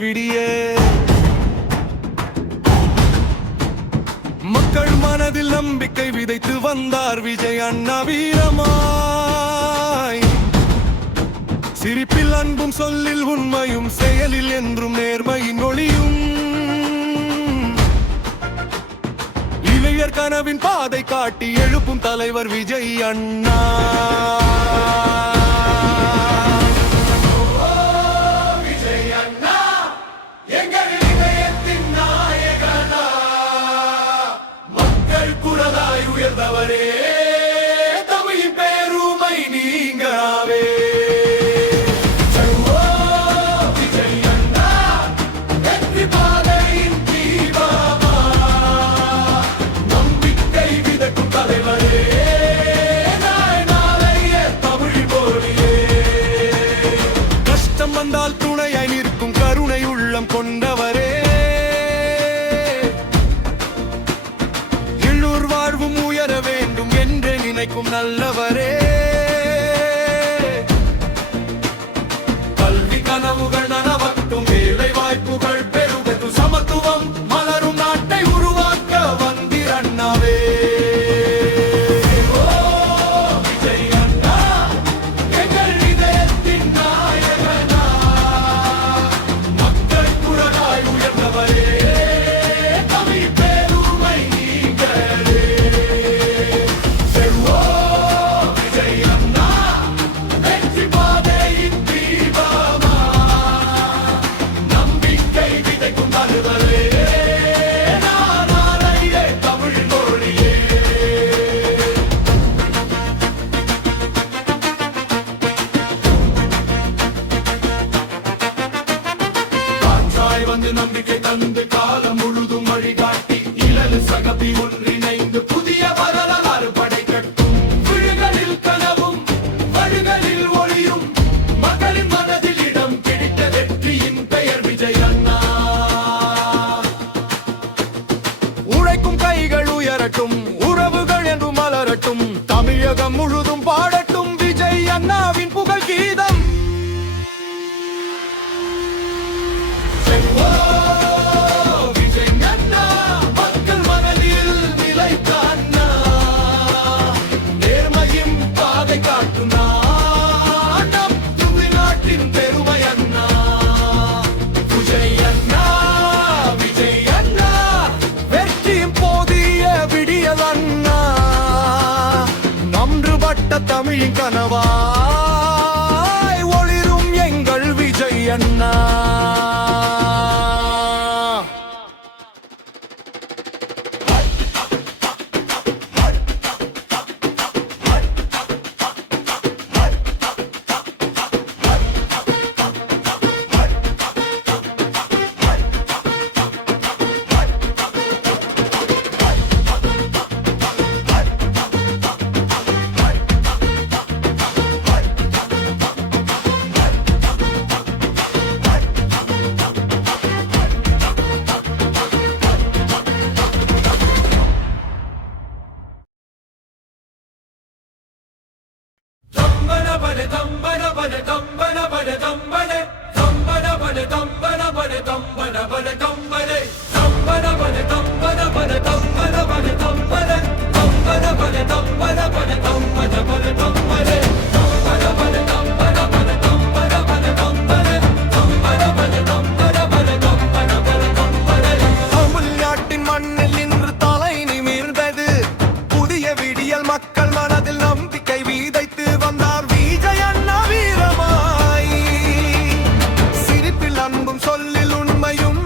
விடிய மக்கள் மனதில் நம்பிக்கை விதைத்து வந்தார் விஜய் அண்ணா வீரமாய். சிரிப்பில் அன்பும் சொல்லில் உண்மையும் செயலில் என்றும் நேர்மையின் ஒளியும். இளையர் கனவின் பாதை காட்டி எழுப்பும் தலைவர் விஜய் அண்ணா. உயர்ந்தவரே தமிழின் பேருமை நீங்களாவே. விஜய் அண்ணா வெற்றி பாதையின் தீபமா, நம்பிக்கை விதைக்கும் தலைவரே நாளைய தமிழ் போலியே. கஷ்டம் வந்தால் துணையாய் நிற்கும் கருணை உள்ளம் கொண்டவரே. வாழ்வும் உயர வேண்டும் என்று நினைக்கும் நல்லவரே. கல்வி கனவுகள் நனவட்டும், வேலை வாய்ப்புகள் பெருகட்டும், சமத்துவம் மலரும் நாட்டை உருவாக்க வந்தீர் அண்ணாவே. விஜய் அண்ணா எங்கள் இதயத்தின் நாயகனா, மக்கள் குரலாய் உயர்ந்தவரே தமிழ் பேருமை நீங்களே. வந்து நம்பிக்கை தந்து காலம் முழுதும் வழிகாட்டி இளது சகதி ஒன்றிணைந்து புதிய வரலாறு படைக்கட்டும். விழுகளில் கனவும் வழிகளில் ஒளியும், மக்களின் மனதில் இடம் பிடித்த வெற்றியின் பெயர் விஜய் அண்ணா. உழைக்கும் கைகள் உயரட்டும், உறவுகள் என்று மலரட்டும், தமிழகம் முழுதும் பாடட்டும் விஜய் அண்ணாவின் புகழ் கீதம். தமிழின் கனவாய் ஒளிரும் எங்கள் விஜய் அண்ணா. தமிழ்நாட்டின் மண்ணில் நின்று தலை நிமிர்ந்தது புதிய விடியல். மக்கள் மனதில் நம்பிக்கை விதைத்து வந்தார் விஜய் அண்ணா வீரமாய். சிரிப்பில் அன்பும் சொல்லில் உண்மையும்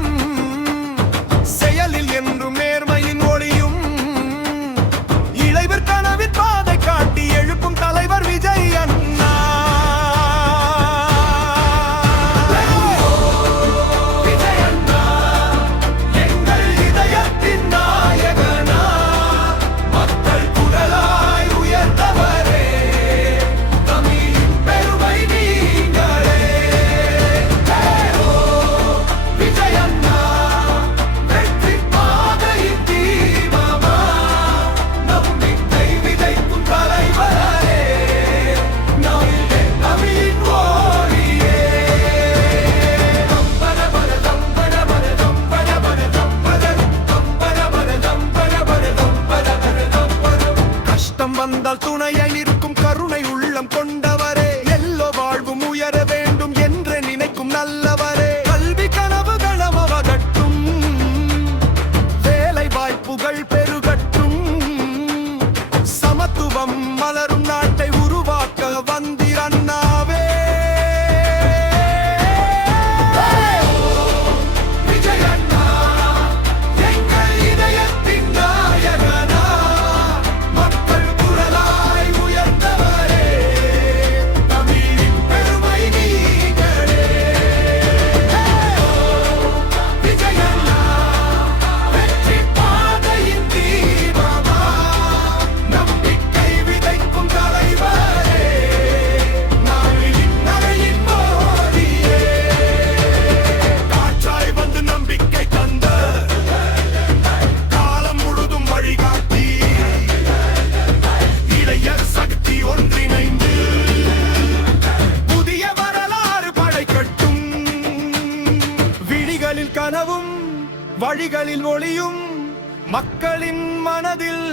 மக்களின் மனதில்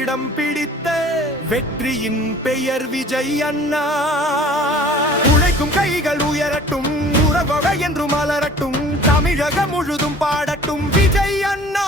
இடம் பிடித்த வெற்றியின் பெயர் விஜய் அண்ணா. உழைக்கும் கைகள் உயரட்டும், உறவகை என்று மலரட்டும், தமிழகம் முழுதும் பாடட்டும் விஜய் அண்ணா.